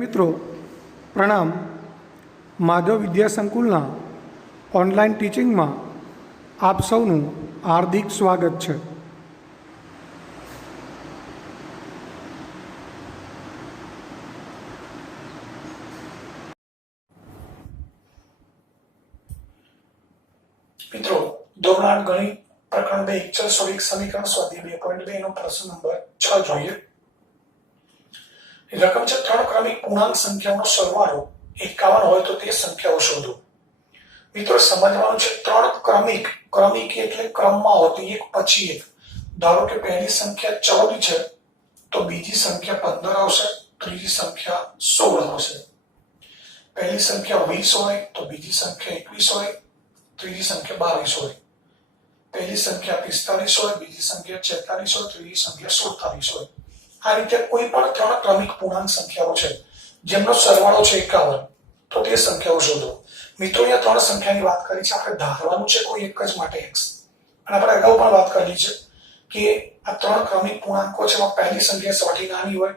મિત્રો પ્રણામ. માધવ વિદ્યા સંકુલના ઓનલાઈન ટીચિંગમાં આપ સૌનું હાર્દિક સ્વાગત છે. મિત્રો ધોરણ 8 ગણિત પ્રકરણ 2 ચલ સ્વરૂપ સમીકરણ સ્વાધ્યાય 2.2 નો પ્રશ્ન નંબર 6 જોઈએ. રકમ છે 3 ક્રમિક પૂર્ણાંક સંખ્યાઓનો સરવાળો 51 હોય તો તે સંખ્યાઓ શોધો. મિત્રો સમજવાનું છે 3 ક્રમિક એટલે ક્રમમાં હોતી એક પછી એક. ધારો કે પહેલી સંખ્યા 14 છે તો બીજી સંખ્યા 15 આવશે, ત્રીજી સંખ્યા 16 આવશે. પહેલી સંખ્યા 20 હોય તો બીજી સંખ્યા 21 હોય, ત્રીજી સંખ્યા 22 હોય. પહેલી સંખ્યા 45 હોય, બીજી સંખ્યા 46 હોય, ત્રીજી સંખ્યા 47 હોય. આ રીતે કોઈ પણ 3 ક્રમિક પૂર્ણાંક સંખ્યાઓ છે જેમનો સરવાળો છે 51 તો તે સંખ્યાઓ શોધો. મિત્રો અહીંયા 3 સંખ્યાની વાત કરી છે, આપણે ધારવાનું છે કોઈ એક જ માટે x. અને આપણે અગાઉ પણ વાત કરી છે કે આ 3 ક્રમિક પૂર્ણાંકો છે એમાં પહેલી સંખ્યા સૌથી નાની હોય,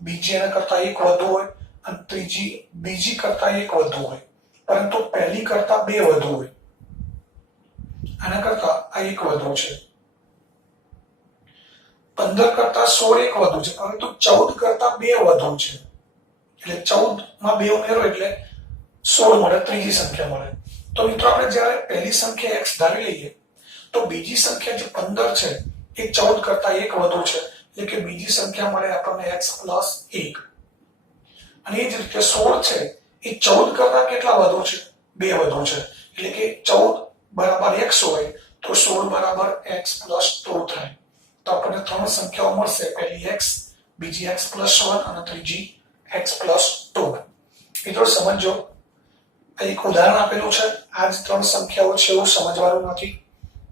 બીજી એના કરતા 1 વધુ હોય અને ત્રીજી બીજી કરતા 1 વધુ હોય, પરંતુ પહેલી કરતા 2 વધુ હોય. આના કરતા આ 1 વધુ છે. 15 કરતા 16 1 વધુ છે, પરંતુ 14 કરતા 2 વધુ છે. એટલે 14 માં 2 ઉમેરો એટલે 16 મળે, ત્રીજી સંખ્યા મળે. તો મિત્રો આપણે જ્યારે પહેલી સંખ્યા x ધારી લઈએ તો બીજી સંખ્યા જે 15 છે એ 14 કરતા 1 વધુ છે, એટલે કે બીજી સંખ્યા મળે આપણને x + 1. અને એ જ રીતે 16 છે એ 14 કરતા કેટલા વધુ છે? 2 વધુ છે. એટલે કે 14 બરાબર x હોય તો 16 બરાબર x + 2 થાય. તો આપણને 3 સંખ્યાઓ મળશે, પહેલી x, બીજી x + 1 અને ત્રીજી x + 2. મિત્રો સમજો, એક ઉદાહરણ આપેલું છે. આ જ 3 સંખ્યાઓ છે એવું સમજવાનું નથી,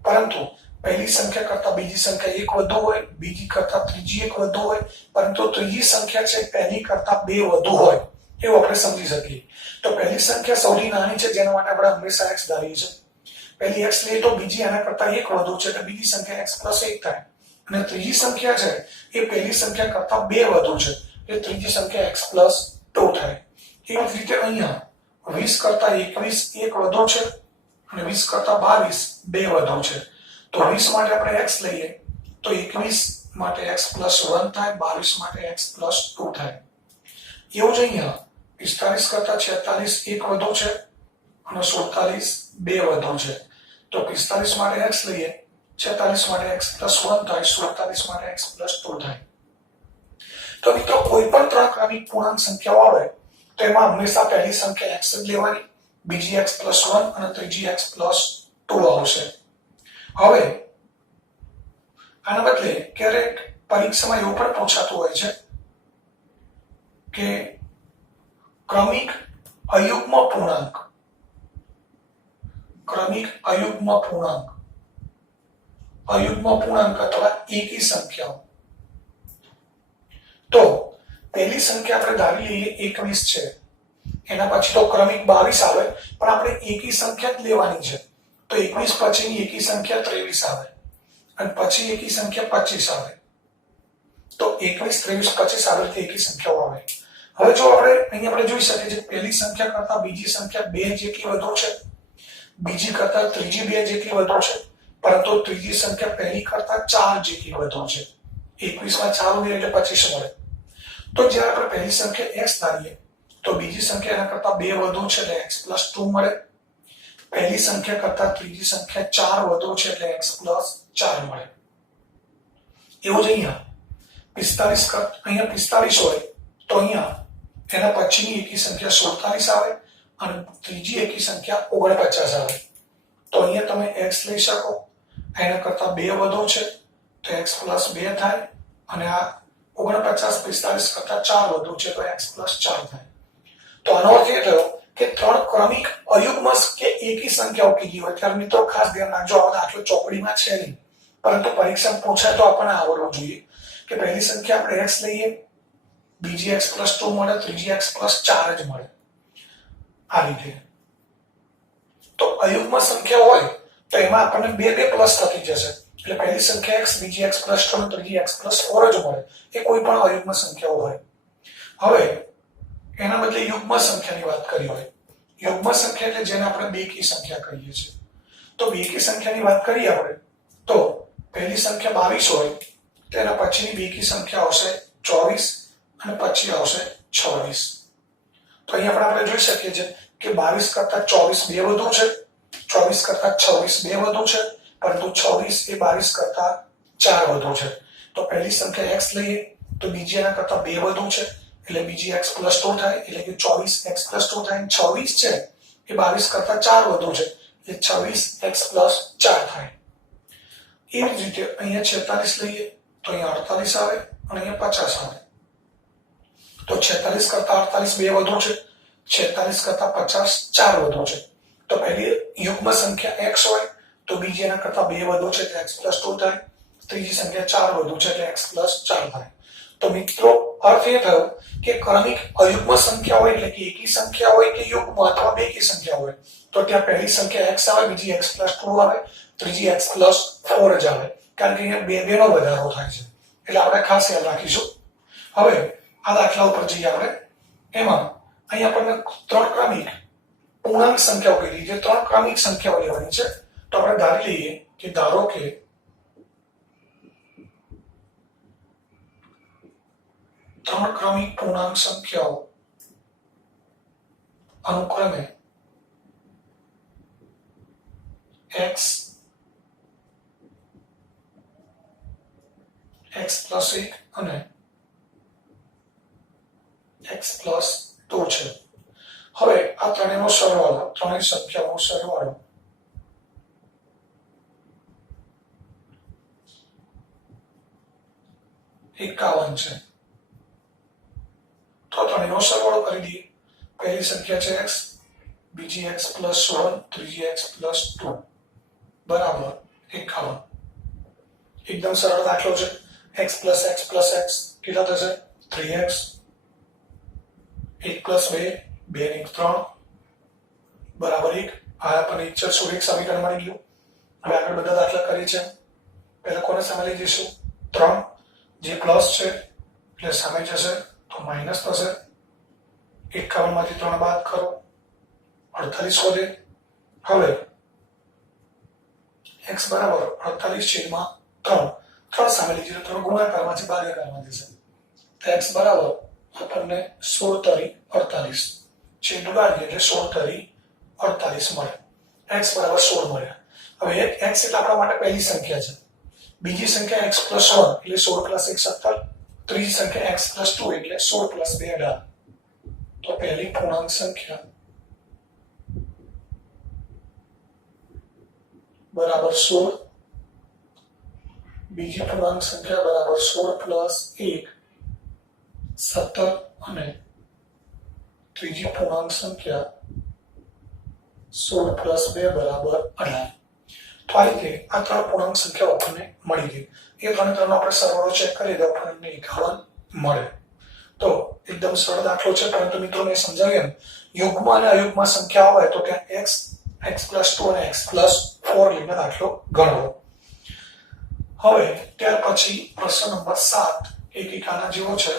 પરંતુ પહેલી સંખ્યા કરતા બીજી સંખ્યા 1 વધુ હોય, બીજી કરતા ત્રીજી 1 વધુ હોય, પરંતુ ત્રીજી સંખ્યા છે પહેલી કરતા 2 વધુ હોય એવું આપણે સમજી શકીએ. તો પહેલી સંખ્યા સૌથી નાની છે જેના માટે આપણે હંમેશા x ધારીએ છીએ. પહેલી x લઈએ તો બીજી એના કરતા 1 વધુ છે એટલે બીજી સંખ્યા x + 1 થાય. અને ત્રીજી સંખ્યા છે એ પહેલી સંખ્યા કરતા 2 વધુ છે એટલે ત્રીજી સંખ્યા x + 2 થાય. એવી જ રીતે અહીંયા 20 કરતા 21 1 વધુ છે અને 20 કરતા 22 2 વધુ છે. તો 20 માટે આપણે x લઈએ તો 21 માટે x + 1 થાય, 22 માટે x + 2 થાય. એવું જ અહીંયા 45 કરતા 46 1 વધુ છે અને 47 2 વધુ છે. તો 45 માટે x લઈએ, 46 માટે x + 1 થાય, 47 માટે x + 2 થાય. તો મિત્રો કોઈ પણ 3 ક્રમિક પૂર્ણાંક સંખ્યાઓ આવે તો એમાં હંમેશા પહેલી સંખ્યા x જ લેવાની, બીજી x + 1 અને ત્રીજી x + 2 આવશે. હવે આના બદલે ક્યારેક પરીક્ષામાં એવું પણ પૂછાતું હોય છે કે ક્રમિક અયુગ્મ પૂર્ણાંક અથવા એકી સંખ્યાઓ. તો પહેલી સંખ્યા આપણે ધારી લઈએ 21 છે, એના પછી તો ક્રમિક 22 આવે, પણ આપણે એકી સંખ્યા જ લેવાની છે. તો 21 પછીની એકી સંખ્યા 23 આવે અને પછી એકી સંખ્યા 25 આવે. તો 21 23 25 આવે એટલે એકી સંખ્યાઓ આવે. હવે જો આપણે જોઈ શકીએ છીએ પહેલી સંખ્યા કરતા બીજી સંખ્યા 2 જેટલી વધુ છે, બીજી કરતા ત્રીજી 2 જેટલી વધુ છે, પરંતુ ત્રીજી સંખ્યા પહેલી કરતા 4 જેટલી વધુ છે. 21 માં 4 ઉમેરીએ એટલે 25 મળે. તો જ્યારે આપણે પહેલી સંખ્યા x ધારીએ તો બીજી સંખ્યા એના કરતા 2 વધુ છે એટલે x + 2 મળે. પહેલી સંખ્યા કરતા ત્રીજી સંખ્યા 4 વધુ છે એટલે x + 4 મળે. એવું જ અહીંયા 45 હોય તો અહીંયા એના પછીની એકી સંખ્યા 47 આવે અને ત્રીજી એકી સંખ્યા 49 આવે. તો અહીંયા તમે x લઈ શકો, એના કરતા 2 વધુ છે તો x + 2 થાય અને આ 49 45 કરતા 4 વધુ છે તો x + 4 થાય. તો આનો અર્થ એ થયો કે 3 ક્રમિક અયુગ્મ કે એકી સંખ્યાઓ કીધી હોય ત્યારે મિત્રો ખાસ ધ્યાન રાખજો, આ દાખલો ચોપડીમાં છે નહીં, પરંતુ પરીક્ષામાં પૂછાય તો આપણને આવડવું જોઈએ કે પહેલી સંખ્યા આપણે x લઈએ, બીજી x + 2 મળે, ત્રીજી x + 4 જ મળે. આ રીતે તો અયુગ્મ સંખ્યા હોય તો એમાં આપણને 2 પ્લસ થતી જશે એટલે પહેલી સંખ્યા x, બીજી x + 2 અને ત્રીજી x + 4 જ મળે. એ કોઈ પણ અયુગ્મ સંખ્યાઓ હોય. હવે એના બદલે યુગ્મ સંખ્યાની વાત કરી હોય, યુગ્મ સંખ્યા એટલે જેને આપણે બેકી સંખ્યા કહીએ છીએ, તો બેકી સંખ્યાની વાત કરીએ આપણે તો પહેલી સંખ્યા 22 હોય તો એના પછીની બેકી સંખ્યા આવશે 24 અને પછી આવશે 26. તો અહીંયા આપણે જોઈ શકીએ છીએ કે 22 કરતા 24 બે વધુ છે, 24 કરતા 26 બે વધુ છે, પરંતુ 26 એ 22 કરતા 4 વધુ છે. તો પહેલી સંખ્યા x લઈએ તો બીજી એના કરતા બે વધુ છે એટલે બીજી x + 2 થાય, એટલે કે 24x + 2 થાય. 26 છે એ 22 કરતા 4 વધુ છે એટલે 26x + 4 થાય. એ જ રીતે અહીંયા 46 લઈએ તો અહીંયા 48 આવે અને અહીંયા 50 આવે. તો 46 કરતા 48 બે વધુ છે, 46 કરતા 50 4 વધુ છે. તો પહેલી યુગ્મ સંખ્યા x હોય તો બીજી એના કરતા બે વધુ છે એટલે x + 2 થાય, ત્રીજી સંખ્યા 4 વધુ છે એટલે x + 4 થાય. તો મિત્રો અર્થ એ થયો કે ક્રમિક અયુગ્મ સંખ્યા હોય એટલે કે એકી સંખ્યા હોય કે યુગ્મ અથવા બેકી સંખ્યા હોય તો ત્યાં પહેલી સંખ્યા x આવે, બીજી x + 2 આવે, ત્રીજી x + 4 જ આવે, કારણ કે અહીંયા બે નો વધારો થાય છે એટલે આપણે ખાસ યાદ રાખીશું. હવે આ દાખલા ઉપર જઈએ આપણે. એમાં અહીં આપણને ત્રણ ક્રમિક પૂર્ણાંક સંખ્યાઓ કીધી છે, ત્રણ ક્રમિક સંખ્યાઓ લેવાની છે. તો આપણે ધારી લઈએ કે ધારો કે ત્રણ ક્રમિક પૂર્ણાંક સંખ્યાઓ અનુક્રમે x + 1 અને x + 2 છે. હવે આ ત્રણેયનો સરવાળો, ત્રણેય સંખ્યાઓનો સરવાળો એકાવન છે. તો ત્રણેયનો સરવાળો કરી દઈએ. પહેલી સંખ્યા છે x, બીજી x + 16, ત્રીજી x + 2 બરાબર 51. એકદમ સરળ દાખલો છે. x + x + x કેટલા થશે? 3x. 1 + 2 2 ને 3 બરાબર 1. આ આપણને એક સમીકરણ મળી ગયું. હવે આગળ બધા દાખલા કરીએ છીએ. પહેલા કોને સામે લઈ જઈશું? 3 જે પ્લસ છે એટલે સામે જશે તો માઈનસ થશે. 51 માંથી 3 બાદ કરો 48 વધે. હવે x બરાબર 48/3. 3 સામે લઈ જઈએ તો ગુણાકારમાંથી ભાગાકારમાં જશે. તો x બરાબર આપણને 16 * 48 છેદ ઉડાડીએ એટલે 16 * 48 મળે. x બરાબર 16 મળ્યા. હવે x એટલે આપણા માટે પહેલી સંખ્યા છે. બીજી સંખ્યા x + 1 એટલે 16 + 1 17. ત્રીજી સંખ્યા x + 2 એટલે 16 + 2 18. તો પહેલી પૂર્ણાંક સંખ્યા બરાબર 16, બીજી પૂર્ણાંક સંખ્યા બરાબર 16 + 1 17 અને ત્રીજી પૂર્ણાંક સંખ્યા 16 + 2 બરાબર 18. તો આ રીતે આ ત્રણ પૂર્ણાંક સંખ્યાઓ આપણને મળી ગઈ. એ ત્રણનો આપણે સરવાળો ચેક કરીએ તો આપણને 51 મળે. તો એકદમ સરળ દાખલો છે, પરંતુ મિત્રોને સમજાવ્યું એમ યુગ્મ અને અયુગ્મ સંખ્યા હોય તો ત્યાં x + 2 અને x + 4 લઈને દાખલો ગણવો. હવે ત્યાર પછી પ્રશ્ન નંબર 7 એક આના જેવો છે.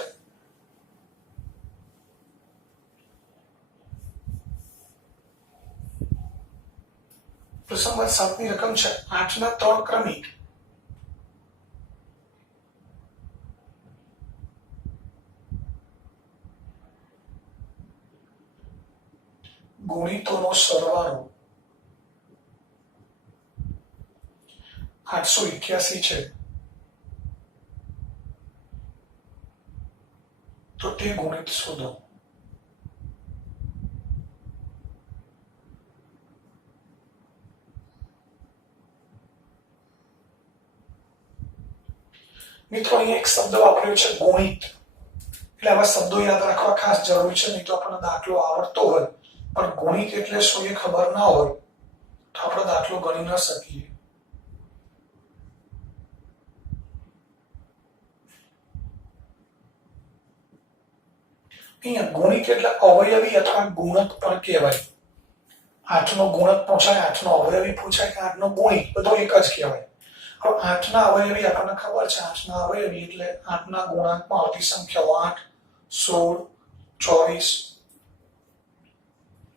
પ્રશ્ન નંબર 7 ની રકમ છે 8 ના 3 ક્રમિક ગુણિતોનો સરવાળો 881 છે. તો તે ગુણિત શોધો. મિત્રો અહીંયા એક શબ્દ વાપર્યો છે ગુણિત. એટલે આવા શબ્દો યાદ રાખવા ખાસ જરૂરી છે, નહીં તો આપણને દાખલો આવડતો હોય પણ ગુણિત એટલે શું એ ખબર ના હોય તો આપણે દાખલો ગણી ન શકીએ. અહીંયા ગુણિત એટલે અવયવી અથવા ગુણક પણ કહેવાય. 8 નો ગુણક પૂછાય, 8 નો અવયવી પૂછાય કે 8 નો ગુણિત, બધો એક જ કહેવાય. હવે 8 ના અવયવી આપણને ખબર છે. 8 ના અવયવી એટલે 8 ના ગુણાંકમાં આવતી સંખ્યાઓ 8, 16, 24,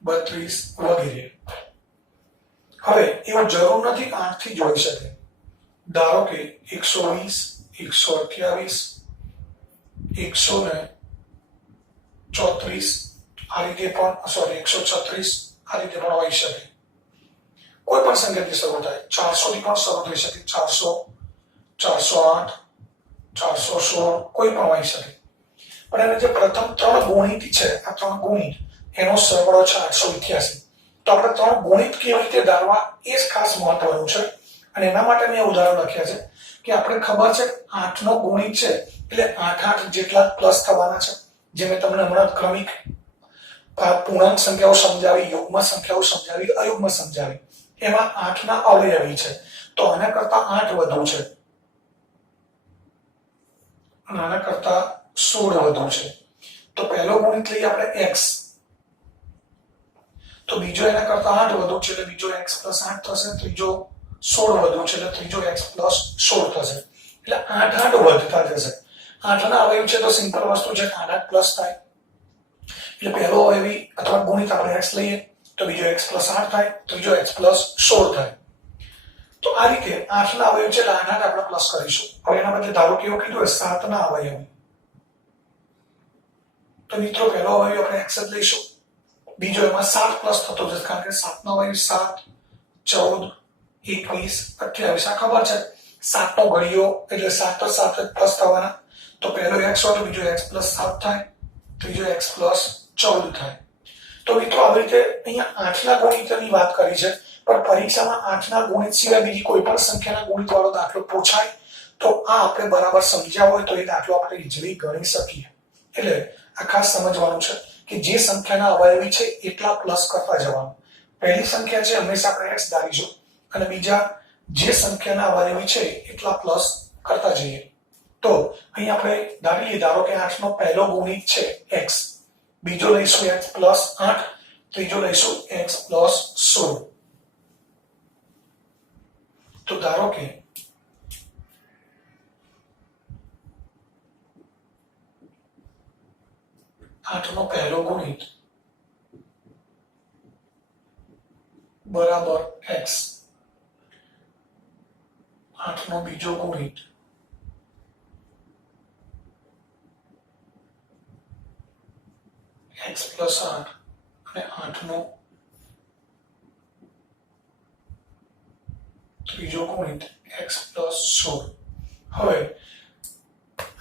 32 વગેરે. હવે એવું જરૂર નથી કે 8 થી જ હોઈ શકે. ધારો કે 120, 128, 134 આ રીતે પણ 136 આ રીતે પણ હોઈ શકે. કોઈ પણ સંખ્યાથી શરૂ થાય. 400 થી પણ શરૂ થઈ શકે. 400, 408, 416 કોઈ પણ હોઈ શકે. પણ એને જે પ્રથમ 3 ગુણિત છે, આ 3 ગુણિત એનો સરવાળો છે 888. તો આપણે 3 ગુણિત કેવી રીતે ધારવા એ જ ખાસ મહત્વનું છે. અને એના માટે મેં ઉદાહરણ લખ્યા છે કે આપણે ખબર છે 8 નો ગુણિત છે એટલે 8 જેટલા પ્લસ થવાના છે. જે મેં તમને હમણાં ક્રમિક પૂર્ણાંક સંખ્યાઓ સમજાવી, યુગ્મ સંખ્યાઓ સમજાવી, અયુગ્મ સમજાવી. એમાં 8 ના અવયવી છે. તો આના કરતા 8 વધુ છે. આના કરતા 16 વધુ છે. તો પહેલો ગુણિત લઈએ આપણે x. તો બીજો એના કરતા 8 વધુ છે એટલે બીજો x + 8 થશે. ત્રીજો 16 વધુ છે એટલે ત્રીજો x + 16 થશે. એટલે 8 વધતા જશે. 8 ના અવયવ છે તો સિમ્પલ વસ્તુ છે, 8 પ્લસ થાય. એટલે પહેલો અવયવી અથવા ગુણિત આપણે x લઈએ તો બીજો x + 8 થાય, ત્રીજો x + 16 થાય. તો આ રીતે 8 ના અવયવ છે એટલે 8 આપણે પ્લસ કરીશું. હવે એના બદલે ધારો કે એવું કીધું 7 ના અવયવ. તો મિત્રો પહેલો અવયવ આપણે x જ લઈશું. બીજો એમાં 7 પ્લસ થતો જશે કારણ કે 7 નો અવયવ 7, 14, 21, 28 આ ખબર છે. 7 નો ઘડિયો એટલે 7 તો 7 જ પ્લસ થવાના. તો પહેલો x હોય તો બીજો x + 7 થાય, ત્રીજો x + 14 થાય. તો મિત્રો આવી રીતે અહીંયા 8 ના ગુણિતની વાત કરી છે. પણ પરીક્ષામાં 8 ના ગુણિત સિવાય બીજી કોઈ પણ સંખ્યાના ગુણિત વાળો દાખલો પૂછાય તો આ આપણે બરાબર સમજ્યા હોય તો એ દાખલો આપણે ઈઝીલી ગણી શકીએ. એટલે આ ખાસ સમજવાનું છે કે જે સંખ્યાના અવયવી છે એટલા પ્લસ કરતા જવાનું. પહેલી સંખ્યા છે હંમેશા આપણે x ધારીશું અને બીજા જે સંખ્યાના અવયવી છે એટલા પ્લસ કરતા જઈએ. તો અહીં આપણે ધારી લઈએ, ધારો કે 8 નો પહેલો ગુણિત છે x, બીજો લઈશું x + 8, ત્રીજો લઈશું x + 16. તો ધારો કે 8 નો પહેલો ગુણિત બરાબર x, 8 નો બીજો ગુણિત x + 8 અને 8 નો ત્રીજો ગુણિત x + 16. હવે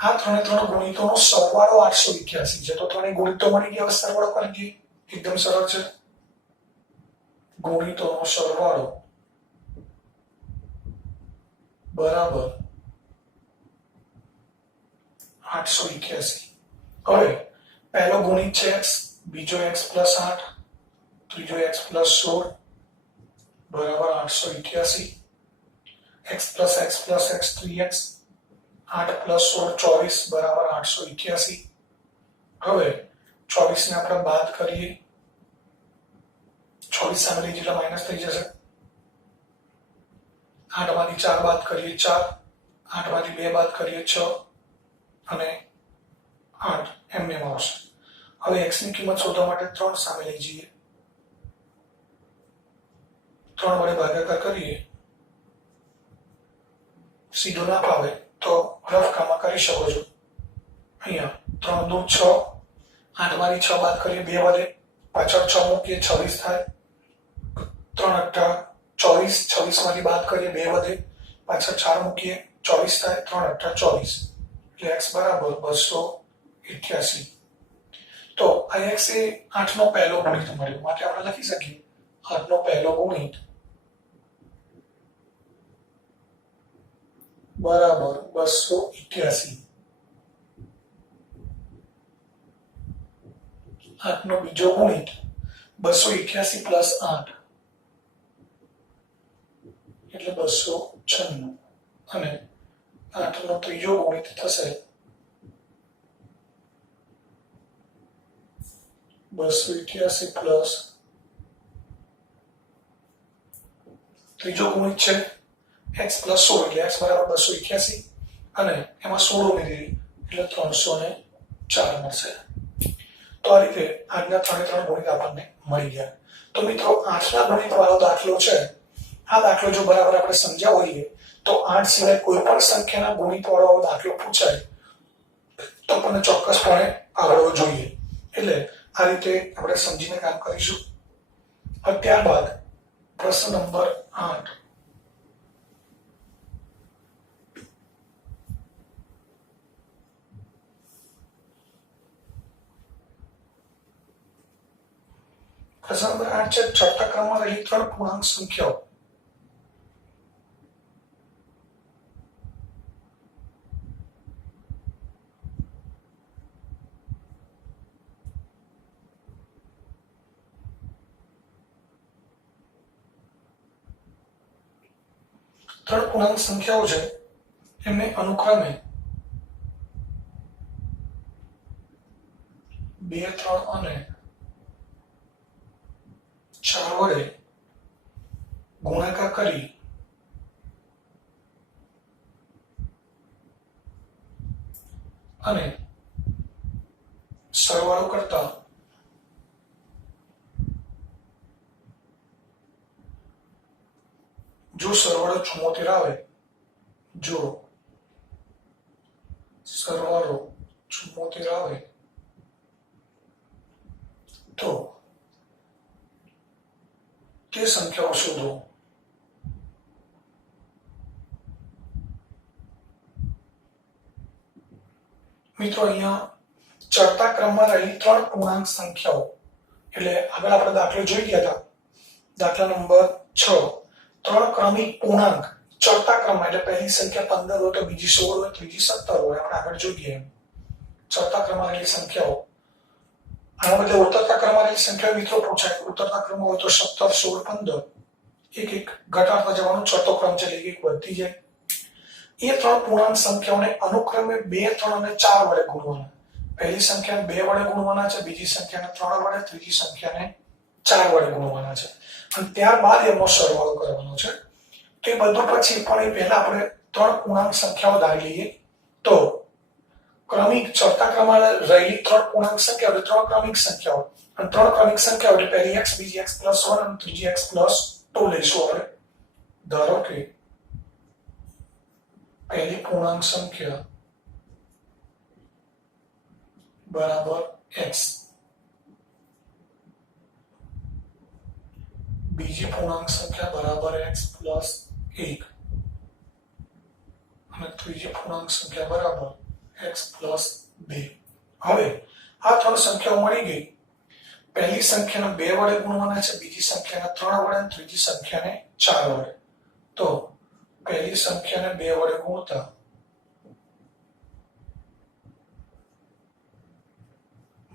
આ ત્રણે ગુણિતોનો સરવાળો 881 છે. તો ત્રણે ગુણિતો મળી ગયા. હવે સરવાળો કરી દઈએ, એકદમ સરળ છે. ગુણિતોનો સરવાળો બરાબર 881. હવે પહેલો ગુણિત છે x, બીજો x + 8, ત્રીજો x + 16 બરાબર 881. x + x + x 3x, 8 + 16 24 બરાબર 881. હવે 24 ને આપણે બાદ કરીએ. 24 સામે લઈ એટલે માઈનસ થઈ જશે. 8 માંથી 4 બાદ કરીએ 4, 8 માંથી 2 બાદ કરીએ 6 અને 8 એમને આવશે. હવે x ની કિંમત શોધવા માટે 3 સામે લઈ જઈએ. 3 વડે ભાગાકાર કરીએ. સીધો ના ફાવે તો રફ કામમાં કરી શકો છો. અહીંયા 3 દુ 6, 8 માંથી 6 બાદ કરીએ 2 વડે, પાછળ 6 મૂકીએ 26 થાય. 3 અઠ્ઠા 24, 26 માંથી બાદ કરીએ 2 વડે, પાછળ 4 મૂકીએ 24 થાય. 3 અઠ્ઠા 24 એટલે x બરાબર 288. તો આ x એ 8 નો પહેલો ગુણિત મળ્યો. માટે આપણે લખી શકીએ 8 નો પહેલો ગુણિત બરાબર 288. 8 નો બીજો ગુણિત 288 + 8 એટલે 296 અને 8 નો ત્રીજો ગુણિત થશે 288 + ત્રીજો ગુણિત છે x + 16 એટલે x બરાબર 288 અને એમાં 16 ઉમેરી એટલે 304 મળશે. તો તો આ રીતે આજના 3 ગણિત આપણને મળી ગયા. તો મિત્રો 8ના ગણિત વાળો દાખલો છે. આ દાખલો જો બરાબર આપણે સમજ્યા હોઈએ તો 8 સિવાય કોઈ પણ સંખ્યાના ગણિત વાળો દાખલો પૂછાય તો આપણને ચોક્કસપણે આવડવો જોઈએ. એટલે આ રીતે આપણે સમજીને કામ કરીશું. ત્યારબાદ પ્રશ્ન નંબર 8. પ્રશ્ન નંબર 8 છે ચોથા ક્રમમાં રહેલી 3 પૂર્ણાંક સંખ્યાઓ. ત્રણ પૂર્ણાંક સંખ્યાઓ છે એમને અનુક્રમે 2, 3 અને 4 વડે ગુણાકાર કરી અને સરવાળો કરતા જો સરવાળો 74 આવે, જો સરવાળો 74 આવે તો તે સંખ્યાઓ શોધો. મિત્રો અહીંયા ચડતા ક્રમમાં રહેલી 3 પૂર્ણાંક સંખ્યાઓ એટલે આગળ આપણે દાખલો જોઈ ગયા હતા. દાખલા નંબર 6 3 ક્રમિક પૂર્ણાંક ચડતા ક્રમમાં એટલે પહેલી સંખ્યા 15 હોય તો બીજી 16 હોય ત્રીજી 17 હોય. આપણે આગળ જોઈએ ચડતા ક્રમમાં રહેલી સંખ્યાઓ. આના બદલે ઉતરતા ક્રમમાં રહેલી સંખ્યાઓ મિત્રો પૂછાય. ઉતરતા ક્રમમાં હોય તો 17, 16, 15 એક એક ઘટાડતા જવાનો ચડતો ક્રમ છે એટલે એક વધતી જાય. એ 3 પૂર્ણાંક સંખ્યાઓને અનુક્રમે 2, 3 અને 4 વડે ગુણવાના. પહેલી સંખ્યાને 2 વડે ગુણવાના છે, બીજી સંખ્યાને 3 વડે, ત્રીજી સંખ્યાને 4 વડે ગુણવાના છે અને ત્યારબાદ એનો સરવાળો કરવાનો છે. તો એ બધું પછી પણ એ પહેલા આપણે 3 પૂર્ણાંક સંખ્યાઓ ધારી લઈએ. તો ક્રમિક ચડતા ક્રમમાં રહેલી 3 પૂર્ણાંક સંખ્યાઓ એટલે 3 ક્રમિક સંખ્યાઓ અને 3 ક્રમિક સંખ્યાઓ એટલે પહેલી x, બીજી x + 1 અને ત્રીજી x + 2 લઈશું આપણે. ધારો કે પહેલી પૂર્ણાંક સંખ્યા બરાબર x, બીજી પૂર્ણાંક સંખ્યા બરાબર x + 1 અને ત્રીજી પૂર્ણાંક સંખ્યા બરાબર x + 2. હવે આ 3 સંખ્યાઓ મળી ગઈ. પહેલી સંખ્યાને 2 વડે ગુણવાના છે, બીજી સંખ્યાને 3 વડે અને ત્રીજી સંખ્યાને 4 વડે. તો પહેલી સંખ્યાને 2 વડે ગુણતા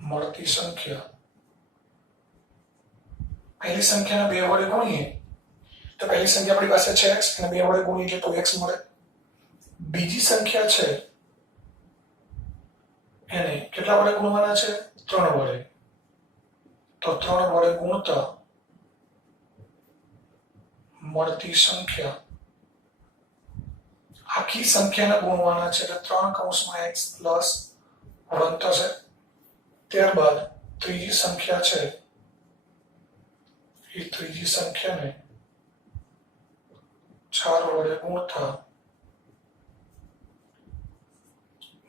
મળતી સંખ્યા, પહેલી સંખ્યાને 2 વડે ગુણીએ તો પહેલી સંખ્યા આપણી પાસે છે x અને 2 વડે ગુણીએ તો x મળે. બીજી સંખ્યા છે એને કેટલા વડે ગુણવાના છે? 3 વડે. તો 3 વડે ગુણતા મળતી સંખ્યા આખી સંખ્યાને ગુણવાના છે એટલે 3 કૌંસમાં x + 1 થશે. ત્યારબાદ ત્રીજી સંખ્યા છે એ ત્રીજી સંખ્યાને 4 વડે ગુણતા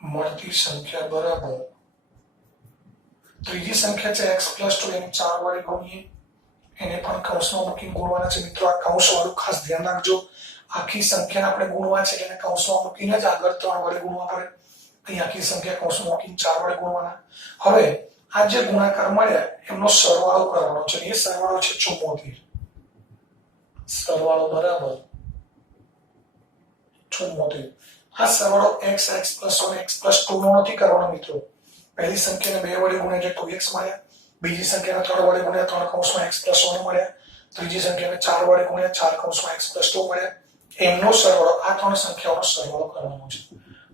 મળતી સંખ્યા બરાબર ત્રીજી સંખ્યા છે x + 2 એને 4 વડે ગુણીએ એને પણ કૌંસમાં મૂકીને ગુણવાના છે. મિત્રો આ કૌંસ વાળું ખાસ ધ્યાન રાખજો. આખી સંખ્યાને આપણે ગુણવા છે એટલે કૌંસમાં મૂકીને જ આગળ 3 વડે ગુણવા પડે. અહીં આખી સંખ્યા કૌંસમાં મૂકીને 4 વડે ગુણવાના. હવે આ જે ગુણાકાર મળ્યા એમનો સરવાળો કરવાનો છે. એ સરવાળો છે 74. સરવાળો બરાબર 74. આ સરવાળો x + 1 x + 2 નો નથી કરવાનો મિત્રો. પહેલી સંખ્યાને 2 વડે ગુણ્યા એટલે 2x મળ્યા, બીજી સંખ્યાને 3 વડે ગુણ્યા 3 કૌંસમાં x + 1 મળ્યા, ત્રીજી સંખ્યાને 4 વડે ગુણ્યા 4 કૌંસમાં x + 2 મળ્યા. એમનો સરવાળો આ 3 સંખ્યાઓનો સરવાળો કરવાનો છે.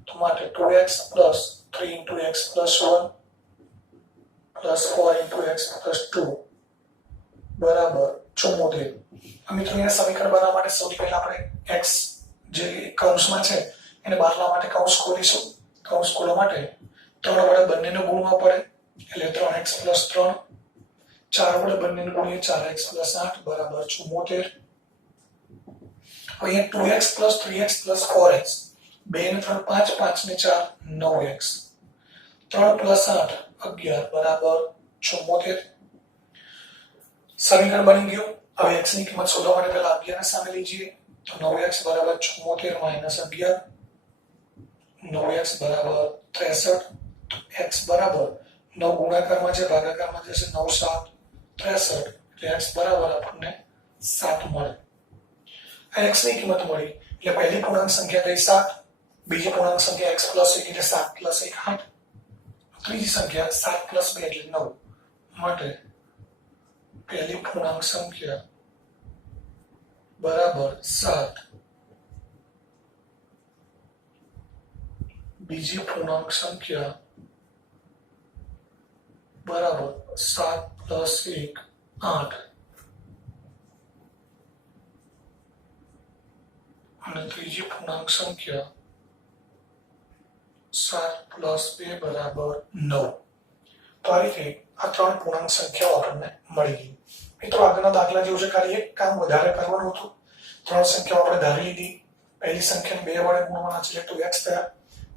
તો માટે 2x + 3 × x + 1 + 4 × x + 2 બરાબર 74. મિત્રો અહીંયા સમીકરણ બનાવવા માટે સૌથી પહેલા આપણે x જે કૌંસમાં છે એને બહાર લાવવા માટે કૌંસ ખોલીશું. કૌંસ ખોલવા માટે 3 વડે બંનેને ગુણવા પડે. એટલે 3x + 3, 4 વડે બંનેને ગુણીએ 4x + 8 બરાબર 74. હવે અહીંયા 2x + 3x + 4x, 2 ને 3 5, 5 ને 4 9x, 3 + 8 11 બરાબર 74. સમીકરણ બની ગયું. હવે x ની કિંમત શોધવા માટે પહેલા 11 ને સામે લીજીએ તો 9x બરાબર 74 - 11, 9x બરાબર 63, x બરાબર 9 ગુણાકારમાં છે ભાગાકારમાં જશે 9 7 63, એટલે x બરાબર આપણને 7 મળે. આ x ની કિંમત મળી એટલે પહેલી પૂર્ણાંક સંખ્યા થઈ 7, બીજી પૂર્ણાંક સંખ્યા x + 1 એટલે 7 + 1 8, ત્રીજી સંખ્યા 7 + 2 એટલે 9. માટે પહેલી પૂર્ણાંક સંખ્યા બરાબર 7, બીજી પૂર્ણાંક સંખ્યા બરાબર 7 + 1 8, અને ત્રીજી પૂર્ણાંક સંખ્યા 7 + 2 બરાબર 9. તો આ રીતે આ ત્રણ પૂર્ણાંક સંખ્યાઓ આપણને મળી ગઈ. મિત્રો આગળના દાખલા જેવું છે, ખાલી એક કામ વધારે કરવાનું હતું. ત્રણ સંખ્યાઓ આપણે ધારી લીધી. પહેલી સંખ્યાને 2 વડે ગુણવાના છે એટલે 2x થયા.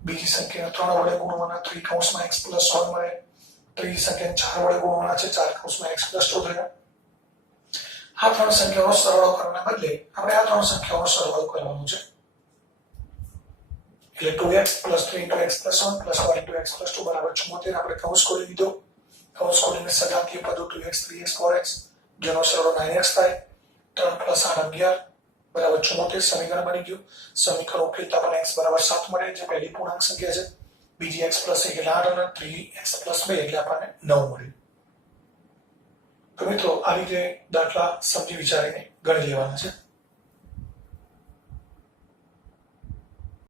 બીજી સંખ્યાને 3 વડે ગુણવાના 3 કૌંસમાં x + 1 મળે. ત્રીજી સંખ્યાને 4 વડે ગુણવાના છે 4 કૌંસમાં x + 2 થયા. આ ત્રણ સંખ્યાઓનો સરવાળો કરવાના બદલે આપણે આ ત્રણ સંખ્યાઓનો સરવાળો કરવાનો છે. એટલે 2x + 3x + 1 + y2x + 2 બરાબર 74. આપણે કૌંસ ખોલી લીધો. કૌંસ ખોલીને સજાતીય પદો 2x 3x 4x, જેનો સરવાળો 9x થાય. 3 + 8 11 બરાબર 74. સમીકરણ બની ગયું. સમીકરણ ઉકેલતા આપણને x બરાબર 7 મળે, જે પહેલી પૂર્ણાંક સંખ્યા છે. બીજી x + 1 એટલે 8 અને ત્રીજી x + 2 એટલે આપણને 9 મળે. તો મિત્રો આ રીતે દાખલા સમજી વિચારીને ગણી લેવાના છે.